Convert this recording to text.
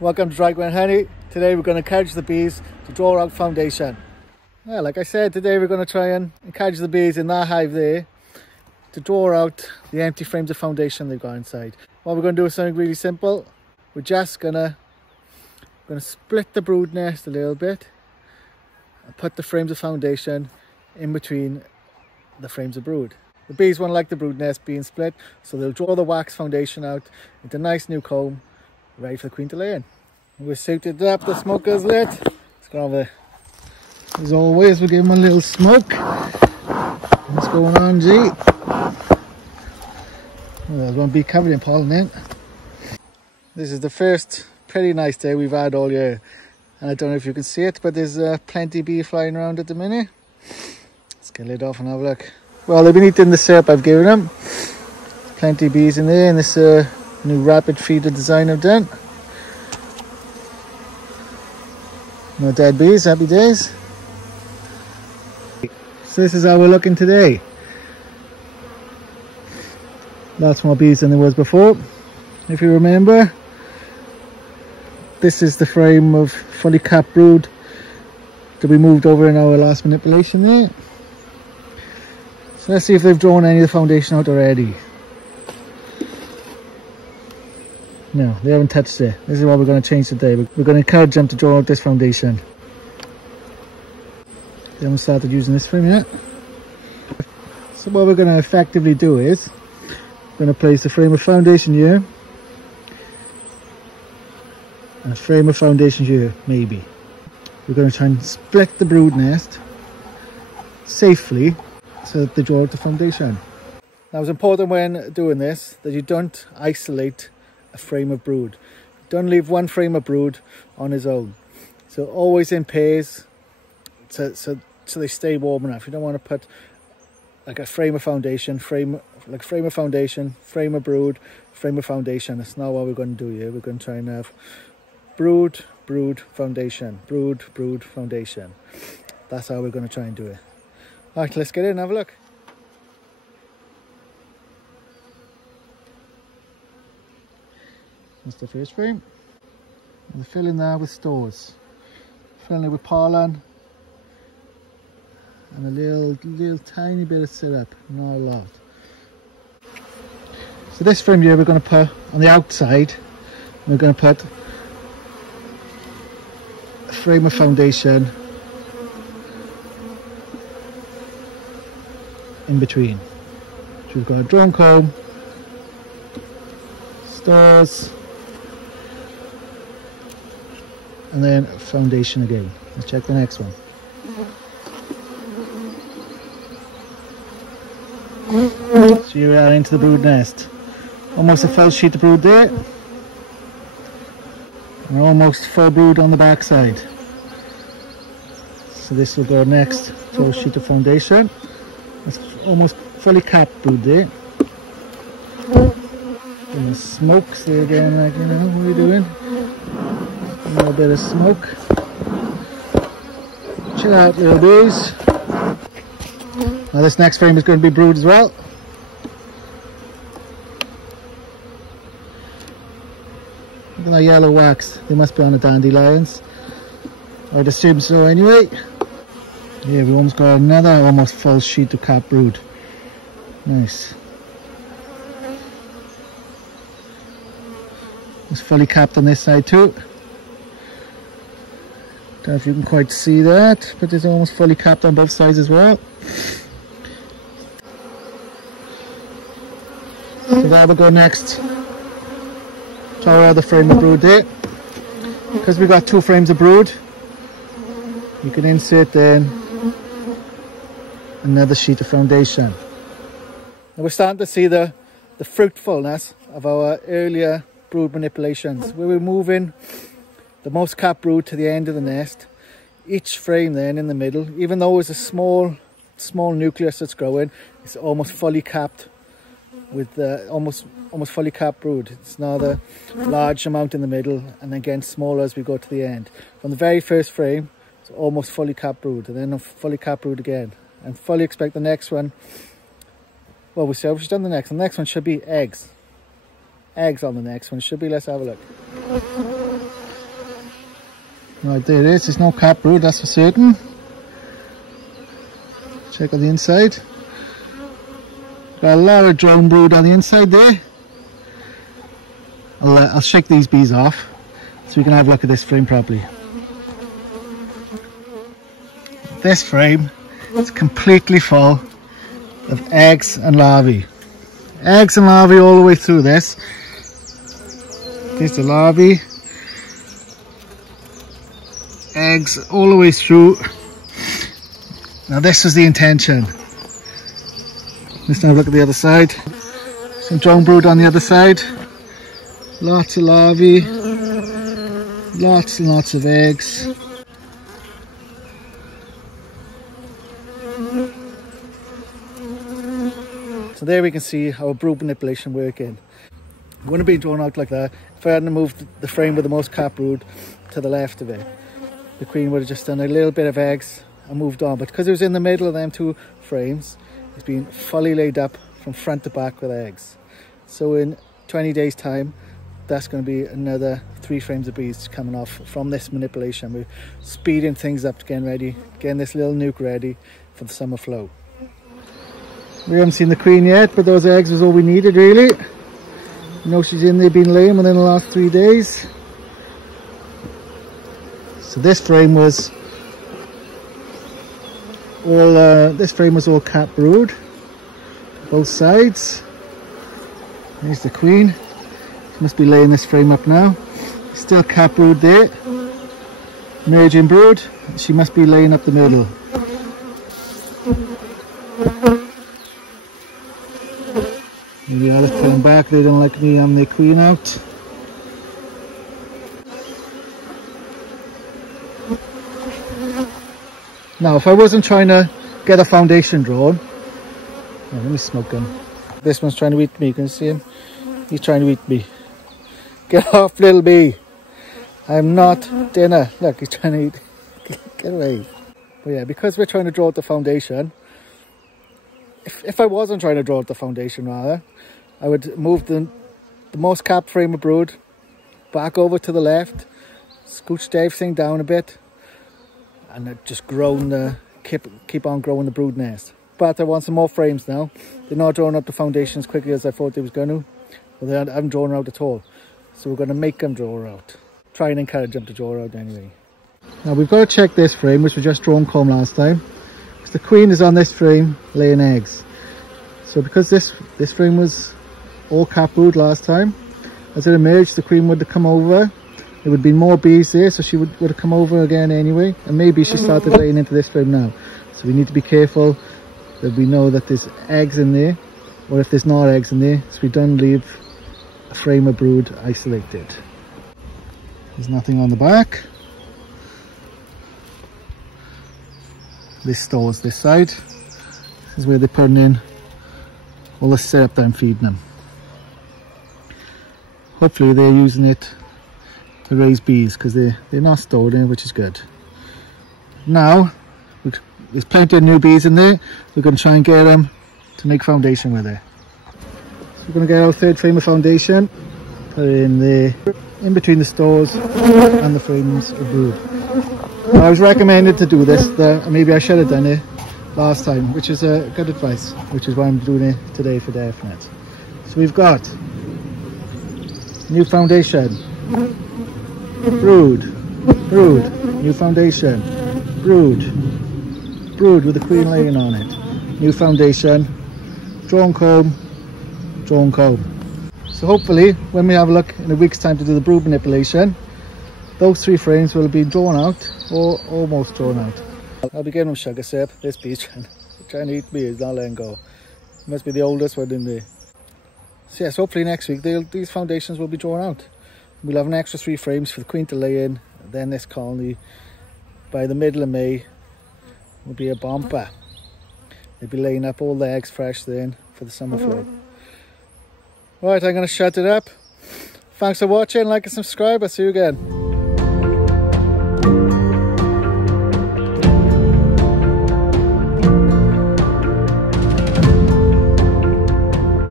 Welcome to Dry Ground Honey. Today we're going to encourage the bees to draw out foundation. Yeah, like I said, today we're going to try and encourage the bees in that hive there to draw out the empty frames of foundation they've got inside. What we're going to do is something really simple. We're just going to split the brood nest a little bit and put the frames of foundation in between the frames of brood. The bees won't like the brood nest being split, so they'll draw the wax foundation out into a nice new comb, ready for the queen to lay in. We're suited up, the smoker's lit. Let's go over. As always, we'll give them a little smoke. What's going on, G? Oh, there's one bee covered in pollen then. This is the first pretty nice day we've had all year. And I don't know if you can see it, but there's plenty of bee flying around at the minute. Let's get the lid off and have a look. Well, they've been eating the syrup I've given them. Plenty of bees in there in this new rapid feeder design I've done. No dead bees, happy days. So this is how we're looking today. Lots more bees than there was before. If you remember, this is the frame of fully capped brood that we moved over in our last manipulation there. So let's see if they've drawn any of the foundation out already. No, they haven't touched it. This is what we're going to change today. We're going to encourage them to draw out this foundation. They haven't started using this frame yet. So what we're going to effectively do is, we're going to place a frame of foundation here. And a frame of foundation here, maybe. We're going to try and split the brood nest safely so that they draw out the foundation. Now it's important when doing this that you don't isolate a frame of brood. Don't leave one frame of brood on its own. So always in pairs so they stay warm enough. You don't want to put like a frame of foundation, frame of brood, frame of foundation. That's not what we're going to do here. We're going to try and have brood, brood, foundation, brood, brood, foundation. That's how we're going to try and do it. Alright, let's get in and have a look. That's the first frame. And fill in there with stores. Filling it with pollen and a little tiny bit of syrup, not a lot. So this frame here we're going to put on the outside. We're going to put a frame of foundation in between. So we've got a drone comb, stores, and then foundation again. Let's check the next one. So here we are into the brood nest. Almost a full sheet of brood there. And almost full brood on the back side. So this will go next to a sheet of foundation. It's almost fully capped brood there. And the smokes there again, like, you know, what are you doing? A little bit of smoke. Chill out, little bees. Now this next frame is going to be brood as well. Look at that yellow wax. They must be on the dandelions. I'd assume so anyway. Yeah, we almost got another almost full sheet of capped brood. Nice. It's fully capped on this side too. Don't know if you can quite see that, but it's almost fully capped on both sides as well. So that will go next to our other frame of brood there. Because we've got two frames of brood, you can insert then another sheet of foundation. Now we're starting to see the fruitfulness of our earlier brood manipulations. We were moving the most capped brood to the end of the nest. Each frame then in the middle, even though it's a small nucleus that's growing, it's almost fully capped with almost fully capped brood. It's now the large amount in the middle and again smaller as we go to the end. From the very first frame, it's almost fully capped brood and then a fully capped brood again. And fully expect the next one, well, we'll see how she's done the next. The next one should be eggs. Eggs on the next one should be. Let's have a look. Right, there it is. There's no cap brood, that's for certain. Check on the inside. Got a lot of drone brood on the inside there. I'll shake these bees off so we can have a look at this frame properly. This frame is completely full of eggs and larvae. Eggs and larvae all the way through this. There's the larvae. Eggs all the way through. Now this was the intention. Let's now look at the other side. Some drone brood on the other side. Lots of larvae. Lots and lots of eggs. So there we can see our brood manipulation working. It wouldn't have been drawn out like that if I hadn't moved the frame with the most cap brood to the left of it. The queen would have just done a little bit of eggs and moved on, but because it was in the middle of them two frames, it's been fully laid up from front to back with eggs. So in 20 days time, that's going to be another 3 frames of bees coming off from this manipulation. We're speeding things up, getting ready, getting this little nuke ready for the summer flow. We haven't seen the queen yet, but those eggs was all we needed really. You know, she's in there been laying within the last 3 days. So this frame was all cap brood, both sides. There's the queen. She must be laying this frame up now. Still cap brood there, merging brood. She must be laying up the middle. The others pulling back. They don't like me having their queen out. Now, if I wasn't trying to get a foundation drawn, let me smoke him. This one's trying to eat me. You can see him. He's trying to eat me. Get off, little bee. I'm not dinner. Look, he's trying to eat. Get away. But yeah, because we're trying to draw out the foundation, if I wasn't trying to draw out the foundation rather, I would move the most cap frame of brood back over to the left, scooched everything down a bit, and just keep on growing the brood nest. But I want some more frames now. They're not drawing out the foundation as quickly as I thought they was going to. Well, they haven't drawn her out at all. So we're going to make them draw her out. Try and encourage them to draw her out anyway. Now we've got to check this frame, which was just drawn comb last time. Because the queen is on this frame laying eggs. So because this frame was all cap brood last time, as it emerged, the queen would have come over. There would be more bees there, so she would have come over again anyway. And maybe she started laying into this frame now. So we need to be careful that we know that there's eggs in there, or if there's not eggs in there, so we don't leave a frame of brood isolated. There's nothing on the back. This stores this side. This is where they're putting in all the syrup that I'm feeding them. Hopefully they're using it to raise bees, because they're not stored in, which is good. Now there's plenty of new bees in there. We're going to try and get them to make foundation with it. So we're going to get our 3rd frame of foundation, put it in there, in between the stores and the frames of brood. Now, I was recommended to do this, maybe I should have done it last time, which is good advice, which is why I'm doing it today for definite. So we've got new foundation, brood, new foundation, brood with the queen laying on it, new foundation, drawn comb. So hopefully when we have a look in a week's time to do the brood manipulation, those 3 frames will have been drawn out or almost drawn out. I'll be giving them sugar syrup. This bee's trying to eat me, he's not letting go. It must be the oldest one in there. So yes, hopefully next week these foundations will be drawn out. We'll have an extra 3 frames for the queen to lay in. Then this colony, by the middle of May, will be a bumper. They'll be laying up all the eggs fresh then for the summer flow. Right, I'm going to shut it up. Thanks for watching, like and subscribe. I'll see you again.